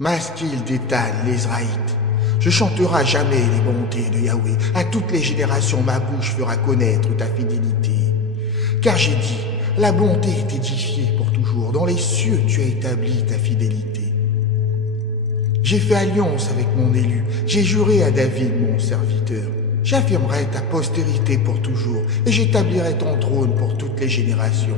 Masqu'il détale l'Israélite. Je chanterai à jamais les bontés de Yahweh. À toutes les générations, ma bouche fera connaître ta fidélité. Car j'ai dit, la bonté est édifiée pour toujours. Dans les cieux, tu as établi ta fidélité. J'ai fait alliance avec mon élu. J'ai juré à David, mon serviteur. J'affirmerai ta postérité pour toujours, et j'établirai ton trône pour toutes les générations.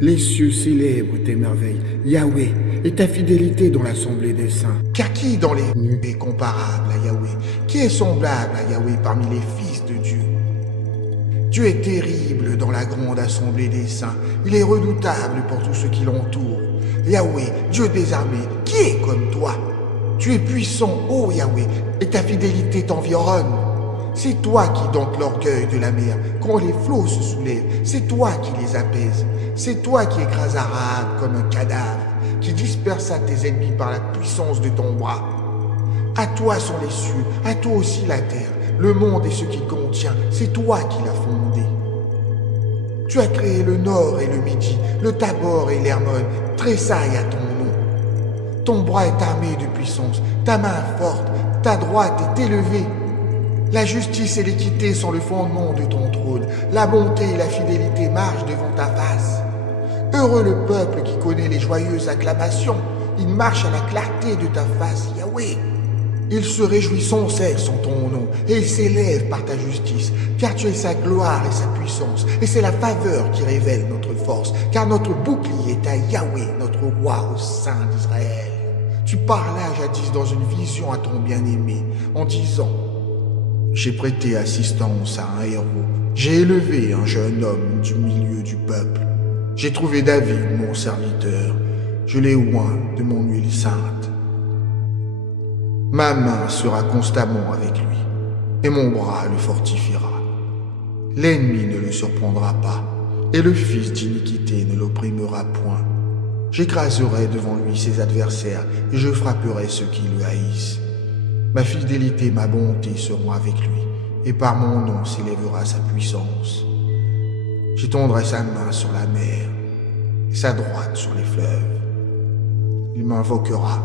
Les cieux célèbrent tes merveilles, Yahweh, et ta fidélité dans l'assemblée des saints. Car qui dans les nues est comparable à Yahweh? Qui est semblable à Yahweh parmi les fils de Dieu? Dieu est terrible dans la grande assemblée des saints. Il est redoutable pour tous ceux qui l'entourent. Yahweh, Dieu des armées, qui est comme toi? Tu es puissant, ô Yahweh, et ta fidélité t'environne. C'est toi qui domptes l'orgueil de la mer quand les flots se soulèvent. C'est toi qui les apaises. C'est toi qui écrases Rahab comme un cadavre, qui dispersa tes ennemis par la puissance de ton bras. À toi sont les cieux, à toi aussi la terre, le monde et ce qui contient. C'est toi qui l'as fondé. Tu as créé le nord et le midi, le Tabor et l'Hermon. Tressaille à ton nom. Ton bras est armé de puissance, ta main forte, ta droite est élevée. La justice et l'équité sont le fondement de ton trône. La bonté et la fidélité marchent devant ta face. Heureux le peuple qui connaît les joyeuses acclamations. Il marche à la clarté de ta face, Yahweh. Il se réjouit sans cesse en ton nom et il s'élève par ta justice, car tu es sa gloire et sa puissance, et c'est la faveur qui révèle notre force, car notre bouclier est à Yahweh, notre roi au sein d'Israël. Tu parlas jadis dans une vision à ton bien-aimé, en disant: j'ai prêté assistance à un héros. J'ai élevé un jeune homme du milieu du peuple. J'ai trouvé David, mon serviteur. Je l'ai oint de mon huile sainte. Ma main sera constamment avec lui, et mon bras le fortifiera. L'ennemi ne le surprendra pas, et le fils d'iniquité ne l'opprimera point. J'écraserai devant lui ses adversaires, et je frapperai ceux qui le haïssent. Ma fidélité et ma bonté seront avec lui, et par mon nom s'élèvera sa puissance. J'étendrai sa main sur la mer, et sa droite sur les fleuves. Il m'invoquera.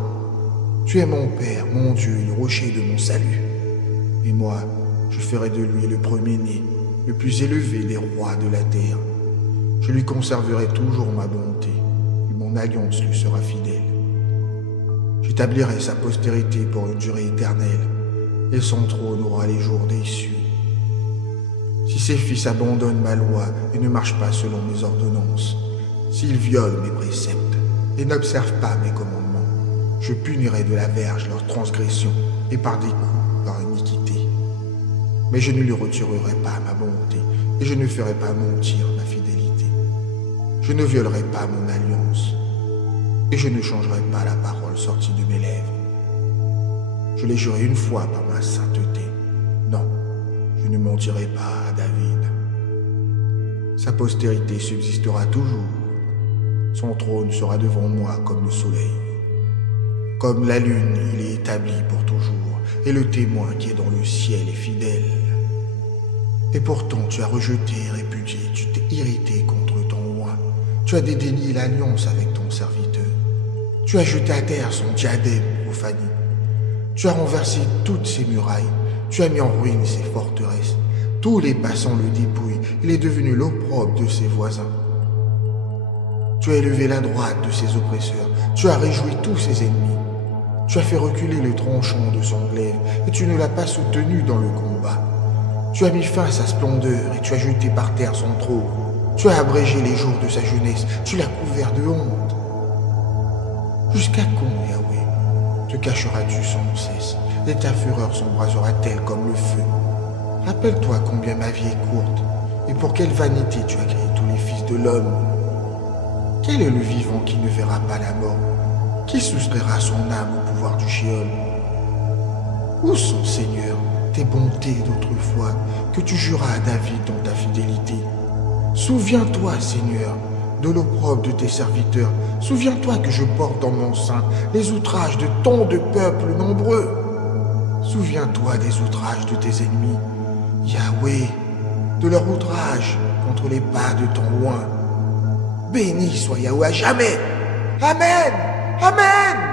Tu es mon Père, mon Dieu, le rocher de mon salut. Et moi, je ferai de lui le premier-né, le plus élevé des rois de la terre. Je lui conserverai toujours ma bonté, et mon alliance lui sera fidèle. J'établirai sa postérité pour une durée éternelle, et son trône aura les jours des cieux. Si ses fils abandonnent ma loi et ne marchent pas selon mes ordonnances, s'ils violent mes préceptes et n'observent pas mes commandements, je punirai de la verge leur transgression et par des coups leur iniquité. Mais je ne lui retirerai pas ma bonté et je ne ferai pas mentir ma fidélité. Je ne violerai pas mon alliance et je ne changerai pas la parole sortie de mes lèvres. Je l'ai juré une fois par ma sainteté. Non, je ne mentirai pas à David. Sa postérité subsistera toujours. Son trône sera devant moi comme le soleil. Comme la lune, il est établi pour toujours, et le témoin qui est dans le ciel est fidèle. Et pourtant tu as rejeté et répudié, tu t'es irrité contre ton roi. Tu as dédaigné l'alliance avec ton serviteur. Tu as jeté à terre son diadème profané. Tu as renversé toutes ses murailles. Tu as mis en ruine ses forteresses. Tous les passants le dépouillent. Il est devenu l'opprobre de ses voisins. Tu as élevé la droite de ses oppresseurs. Tu as réjoui tous ses ennemis. Tu as fait reculer le tronchon de son glaive et tu ne l'as pas soutenu dans le combat. Tu as mis fin à sa splendeur et tu as jeté par terre son trône. Tu as abrégé les jours de sa jeunesse. Tu l'as couvert de honte. Jusqu'à quand, Yahweh, te cacheras-tu sans cesse et ta fureur s'embrasera-t-elle comme le feu? Rappelle-toi combien ma vie est courte et pour quelle vanité tu as créé tous les fils de l'homme. Quel est le vivant qui ne verra pas la mort? Qui soustraira son âme au pouvoir du Sheol? Où sont, Seigneur, tes bontés d'autrefois que tu juras à David dans ta fidélité? Souviens-toi, Seigneur, de l'opprobre de tes serviteurs. Souviens-toi que je porte dans mon sein les outrages de tant de peuples nombreux. Souviens-toi des outrages de tes ennemis, Yahweh, de leur outrage contre les pas de ton loin. Béni soit Yahweh à jamais. Amen. Amen.